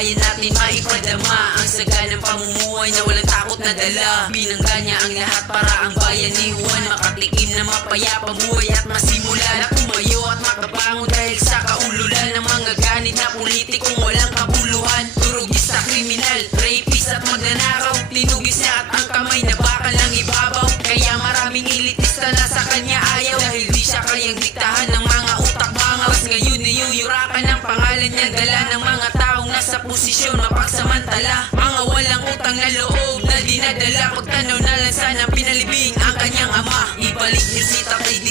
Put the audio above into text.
bayan natin maipadama ang saganang pamumuhay na walang takot na dala. Binangga niya ang lahat para ang bayan ni Juan makatikim na mapayapang buhay at masimula na tumayo at makabangon dahil sa kaululan ng mga ganit na politikong walang kabuluhan. Turugis na kriminal, rapist at magnanakaw, tinugis niya at ang kamay na bakal ng ibabaw. Kaya maraming elitista na sa kanya ayaw dahil di siya kayang diktahan ng mga utak bangawas. Ngayon niyuyurakan ang pangalan niya, dala ng mga taong nasa posisyon mapagsamantala, mga walang utang na loob na dinadala. Pagtanaw na lang sana pinalibing ang kanyang ama. Ibalik niyo si Tatay Digong